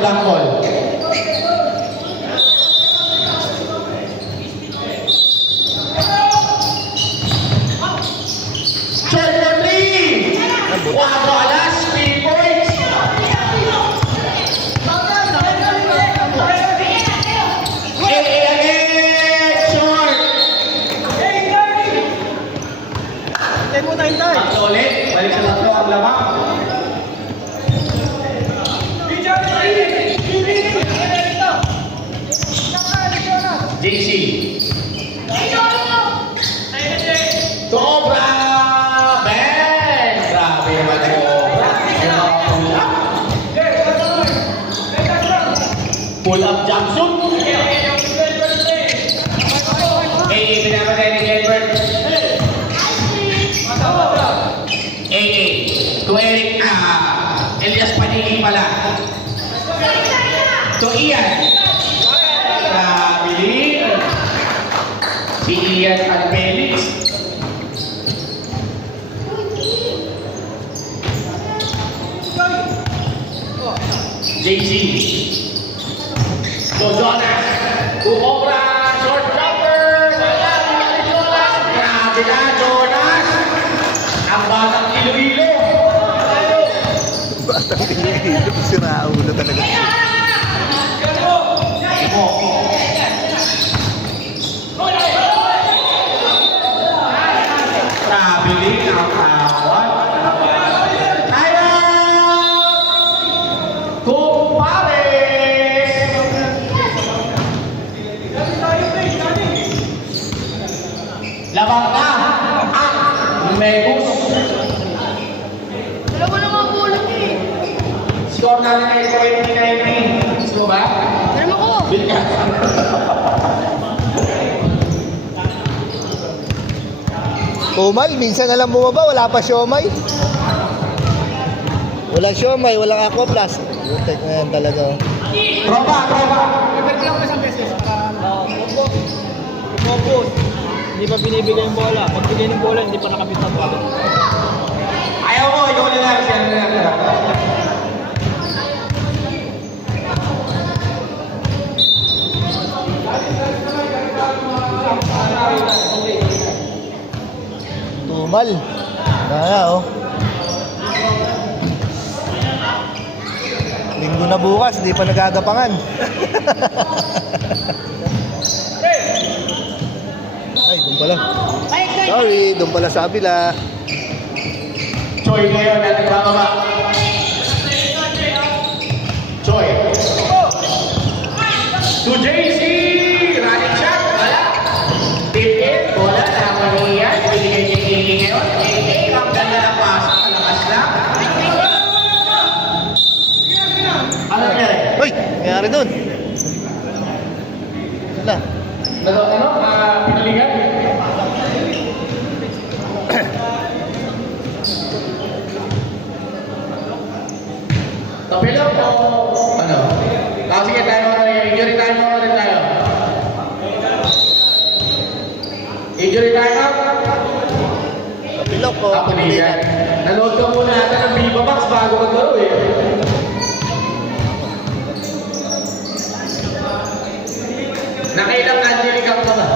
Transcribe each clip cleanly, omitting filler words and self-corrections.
black ball. Short for 3! Cuatro alas, 3 points! Tatlo ulit, balik sa tatlo ang lamang. JC. Cobra! Ben! Grabe naman Cobra. Pull up Jackson. Pinapatay ni Gilbert. To Eric, Elias Panini pala. To Ian. Grabe. Si Ian at Felix. JC. To Jonas. To Cobra. Short jumper. Wala. Jonas. Grabe na Jonas. Ang batang Iloilo. Batang Iloilo. Siraulo talaga. Trabiling ang awat. Tayo! Kumpares! Labang na ang Megus. Dalawa naman bulot eh. Score natin ay 2019. Gusto mo ba? Dalawa ko. Bill ka. Kumal, minsan na lang bumaba, wala pa siomay. Walang siomay, walang aquaplus. Butek na yan talaga. Tropa, tropa. Nag-break lang ako isang beses. Focus. Hindi pa binibigay yung bola. Pag bigay ng bola, hindi pa nakabit na bola. Ayaw mo, ikaw na lang. Siya na lang. Kumal. Kaya oh. Linggo na bukas, di pa nagagapangan. Ay, doon pala. Sorry, doon pala sa kabila. Choi ngayon na nagbababa. Choi. To JC. Running shot. Wala. Tip in. Bola. Nakapaniyan. Binigay niya Kiki ngayon. Kiki. Ang ganda na pasa. Malakas lang. Ano nangyari? Uy, nangyari doon. Wala. Pinaligan? Tapilok o ano? Sige tayo injury time mo rin tayo. Injury time up? Pilok ko. Kapaligan. Nanood ka muna natin ng Viva Max bago maglaro eh. Nakailang Angelica ka ba?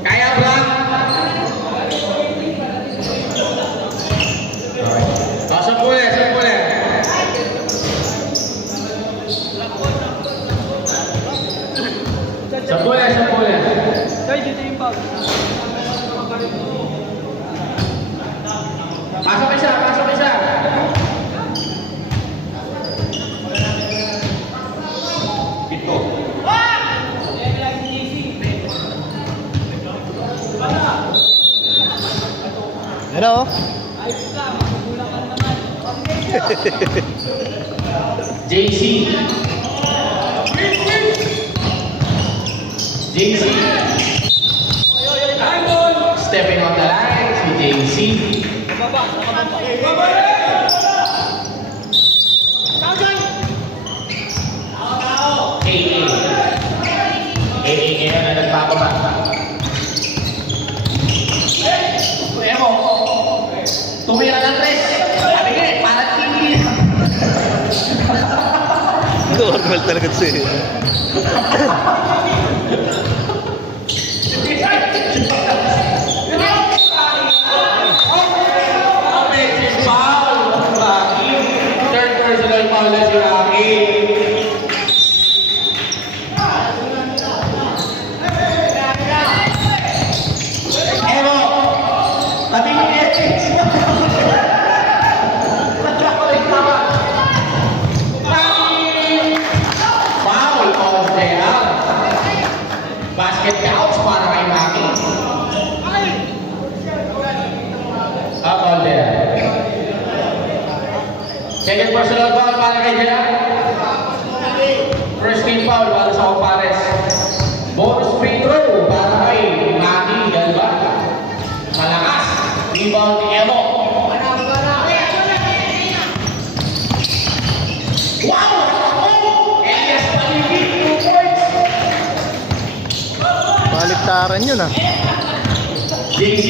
Kaya ba? Sampule. Guys, dito yung bag. Pasok isa. Pito. Ano? JC. Stepping on the line, si JC. AA ngayon na nagpapaba. To Normal talaga siya. Offensive foul. Rocky. Third personal foul na si Rocky. Evo. Pati ni Ethics. Nagkakulit naman. Rocky. Foul of the out. Basket counts para kay Rocky. Foul there. Second personal foul para kay Jaya. First team foul para sa Compares. Bonus free throw para kay Rocky Galba. Malakas. Rebound ni Emo. Wow! Elias Paligid, 2 points. Baliktaran yun ah. JC.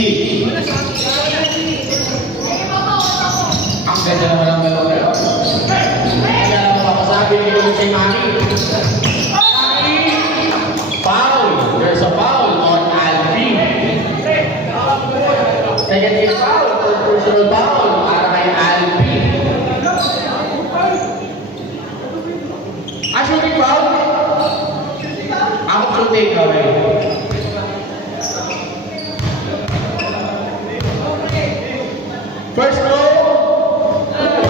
Ang ganda naman ang dalawa. Kaya naman papasabi ni Lolo kay Mami. Mami! Foul! There's a foul on Alvin. Second team foul. Third personal foul para kay Alvin. Shooting foul? Ako shooting, okay. First row.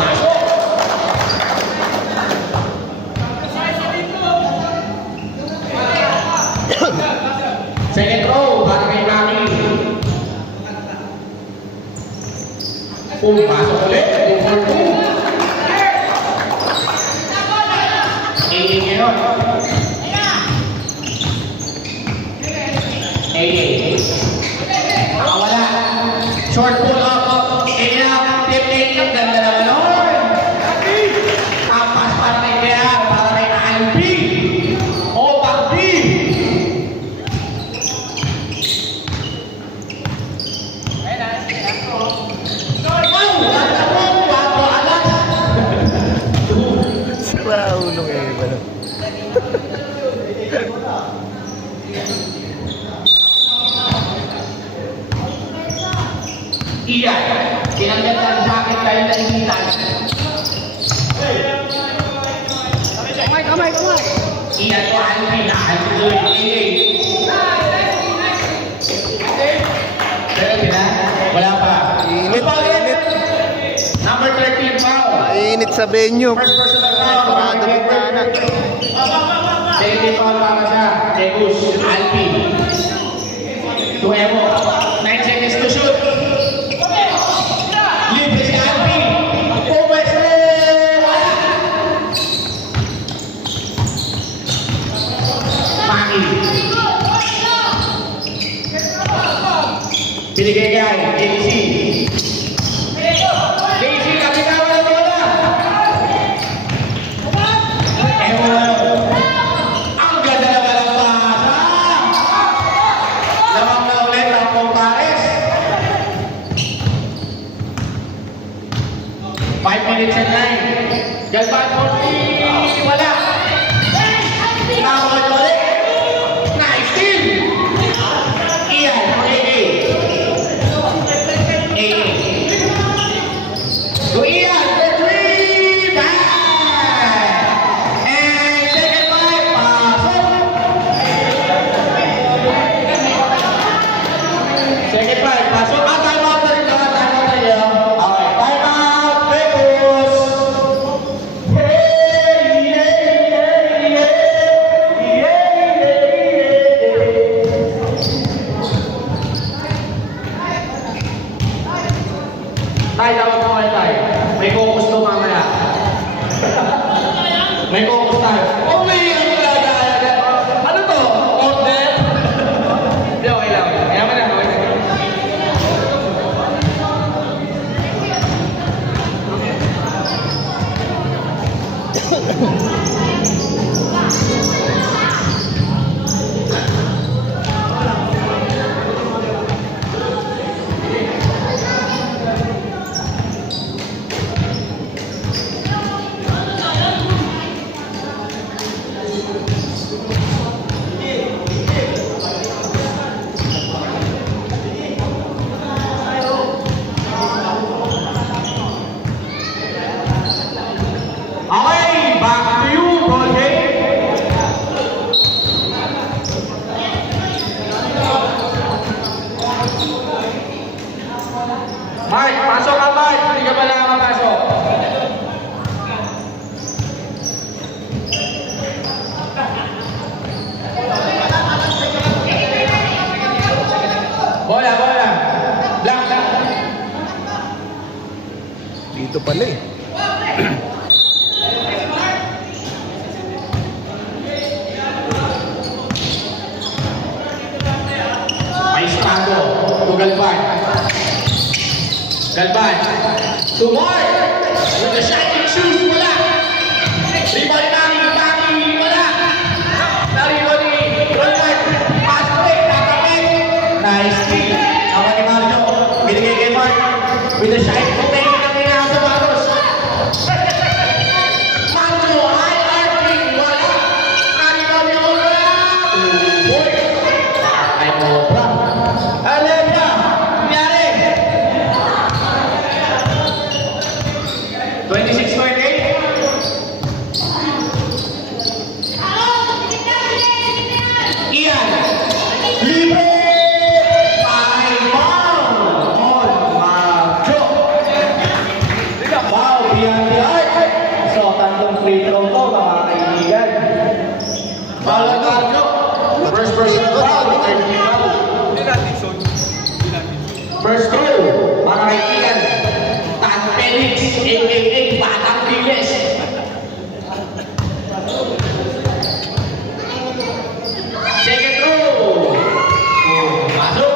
Pasok. Second row, para kay Mami. Pasok ulit. 2 for 2. AA ngayon. AA. Wala. Short pull up. Tip 8 yung ganda naman nun. Pass para kay Kaya, para kay Albi. O, Albi. Wow, nung iba na. Iyan. Pinagdagan sa akin tayo na initan. Kamay. Iyan ko Albi na. Albi doon. Pero na? Wala pa. Init. Number 13 foul. Init sa venue. First personal foul. Sarado bintana. Second foul para siya. Tegus. Albi. To Evo. 9 seconds to shoot. Libre si Albi. Pumweste! Maki. Binigay kay KC. KC, kapitawan na bola. Evo. Ang ganda naman ang pasa. Lamang na ulit ang Compares. 5 minutes and 9. Galban 40. Wala. Tama na ulit. Nice steal. Iyan. AA. Go Ian. For 3. Bang. And second five. Pasok. Second five. Pasok. Time out na rin. Time out na rin. Okay. Time out. Vegas. Hey! Mark, pasok ka Mark. Hindi ka pala makapasok. Bola, bola. Black, black. Dito pala eh. May Espago. To Galvan. Galvan. To Mark. With the shining shoes. Wala. Rebound ni Manny. Manny. Wala. Narito ni Galvan. Pass break. Tatapin. Nice steal. Awa ni Mario. Binigay kay Mark. With the shining shoes. Tayo na tinahas sa Maros. Mario. High arcing. Wala. Narito ni Wala. Boy. Ay, Cobra. Alebra. Nangyari. 26-28. Ian. Libre. Ay, foul. On Marjo. Wow, beyond the arc. So, tatlong free throw to, mga kaibigan. Foul on Marjo. First personal foul. Third team foul. First throw, mga kaibigan. Tan Felix, a.k.a. Batang Diles. Second throw. Masuk.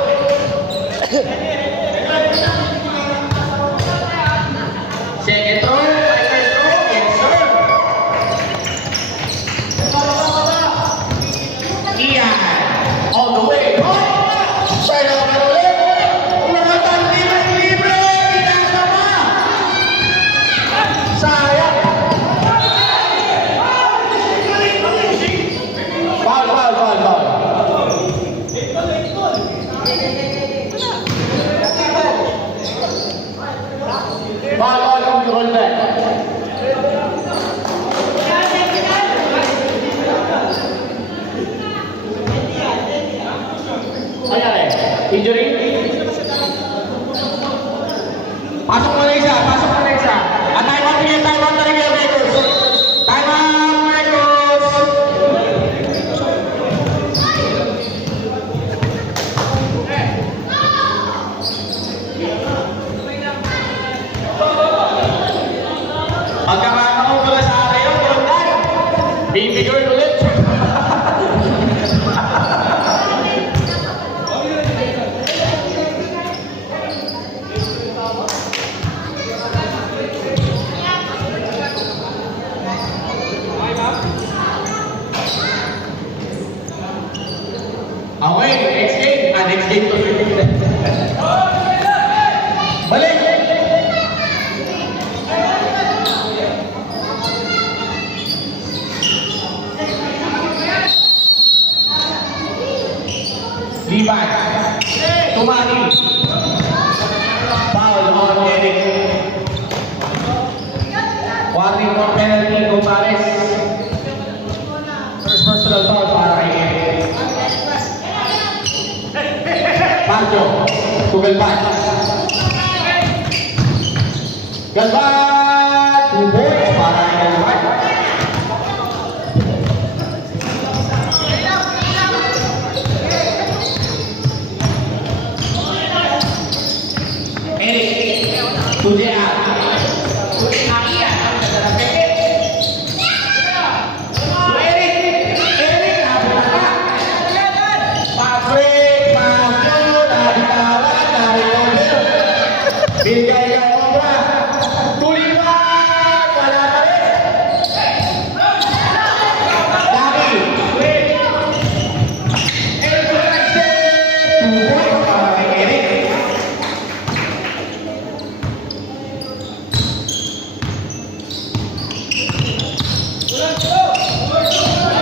Second throw, first throw, yes sir. Ian, all the way. Side out na ulit. Umangatan, libre. Pinasama. Sayang. Foul. Foul, control back. Ayan injury. Pasok mo na isa. At time out na rin yung Records. Time out, Records. Pagkakataon ko na sa area, Kurundan. Baby girl ulit. Okay, next game. Next game to balik. Liban. Tumani. Foul on Eric. Warning for penalty, Gomez. First personal foul para kay Eric. Marjo. To Galvan. Galvan. 2 points para kay Galvan. Eric. To Jean. To Ian. To Eric. Eric. Patrick. Mario. Nagkawan. Nariobel. Bigay ka Cobra. Tulipan. Wala na rin. Dami. Eric. 2 points para kay Eric.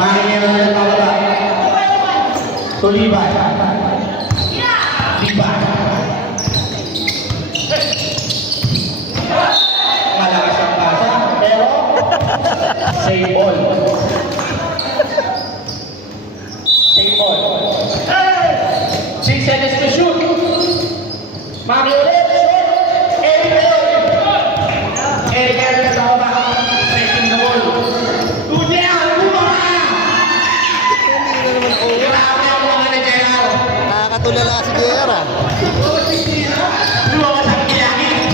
Mahingin na ng pababa. Tuliban. Liban. Malakas ang pasa, pero save ball. Save ball. 6 seconds to shoot. Maki ulit, shoot. natulala si JR ah. Lumakas ang kilangin.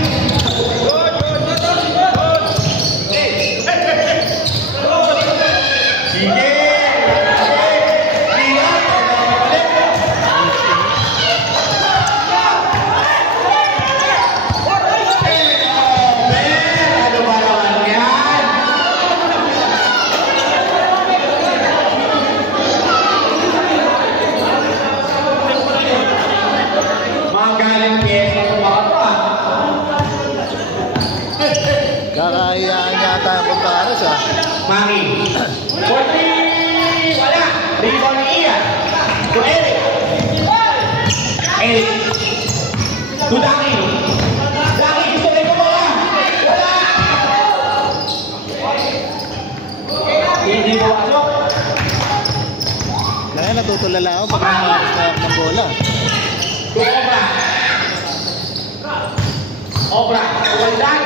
Sige! Ano ba naman yan? Mga galing pyesa ko ba ito ah? Kakahiyaan yata ang Contares ah. Maki. 40! Wala! Rebound ni Ian. To Eric. Eric. To Daki. Daki, gusto rin ko ba? Wala! Hindi mo pasok. Kaya natutulala ako pag nakakas na ako ng bola. To Obra. Obra. Waldan.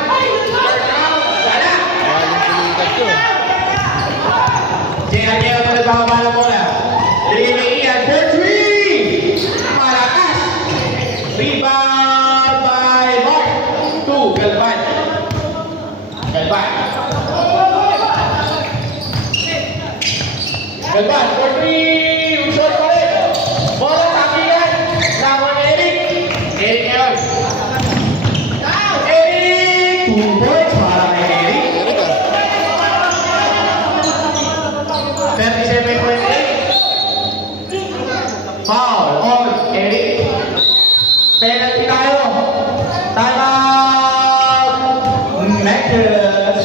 Wala! Galing pulikat ko eh. Kaya pa nagbababa ng bola. Bigay kay Ian for 3! Malakas! Rebound by Mark. 2, Galvan. Galvan. Galvan for 3! Shot pa rin. Bola sa akin. Laban ni Eric. Eric ngayon. Eric! 2 points para kay Eric. Eric ah. 37.8. Foul on Eric. Penalty tayo. Time out. Matches.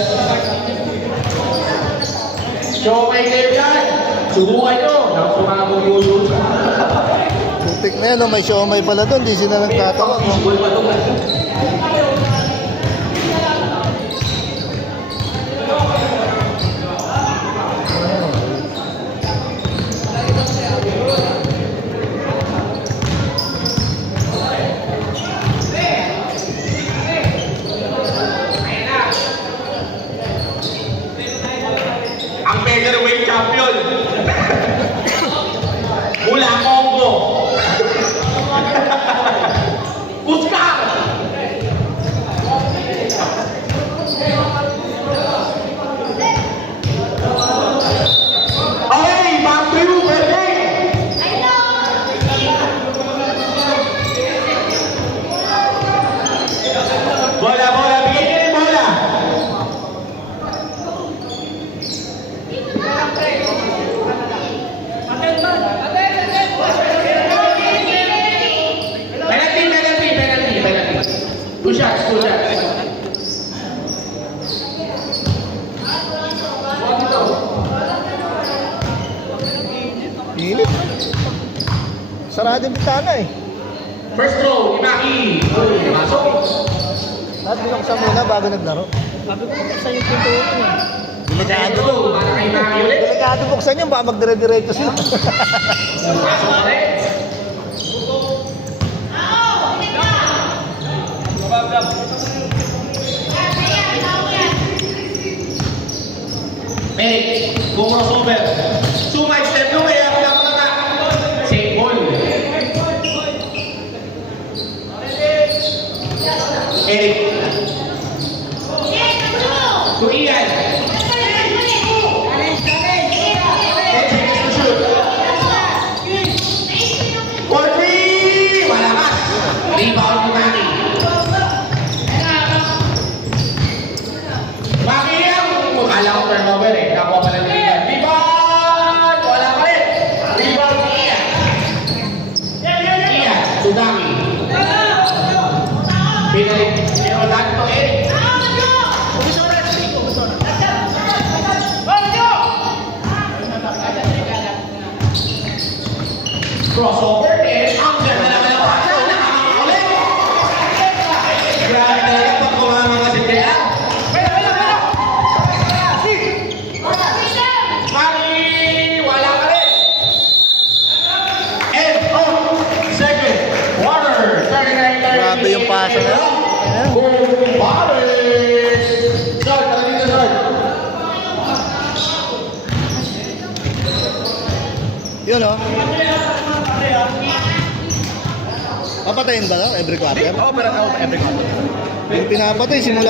Show may game yan. Subukan nyo. Nang sumabog yung shoot. Putik na yan, oh. May siomay pala doon, di sila nagtatawag. Oh. Goal pa ito. Ang featherweight champion. Mula Congo. Puskar. Okay, back to you, Berde. Bola, bola, bigyan niyo ng bola. Penalty. Two shots. Init. Sarado yung bitana eh. First throw, Imaki. Masok. At binuksan muna bago naglaro. Sabi ko sa yung pinto ko eh. Second throw, para kay Imaki ulit. Delikado buksan yun, baka magdire-diretso sila. Masok pa rin. Medic, go crossover. Sumay step nyo, kaya dapat na. Same ball. Eric. To Ian. 10 seconds to shoot. For 3! Malakas. Rebound ni Maki. Maki ang mukala ko turnover eh. Nakuha pa lang ni Ian. Rebound! Wala pa rin. Rebound ni Ian. Ian, to Dami. Pinalitan to Eric. Crossover eh. Ang ganda naman ang pasa. Nakakakulit. Grabe na rin pag mga si Tea. Maki! Wala pa rin. End of second quarter. 39-38. Grabe yung pasa na. Kumpares! Sir, tara dito, sir. Yun oh. Papatayin ba no? Every quarter? Oo, pero every quarter. Yung pinapatay simula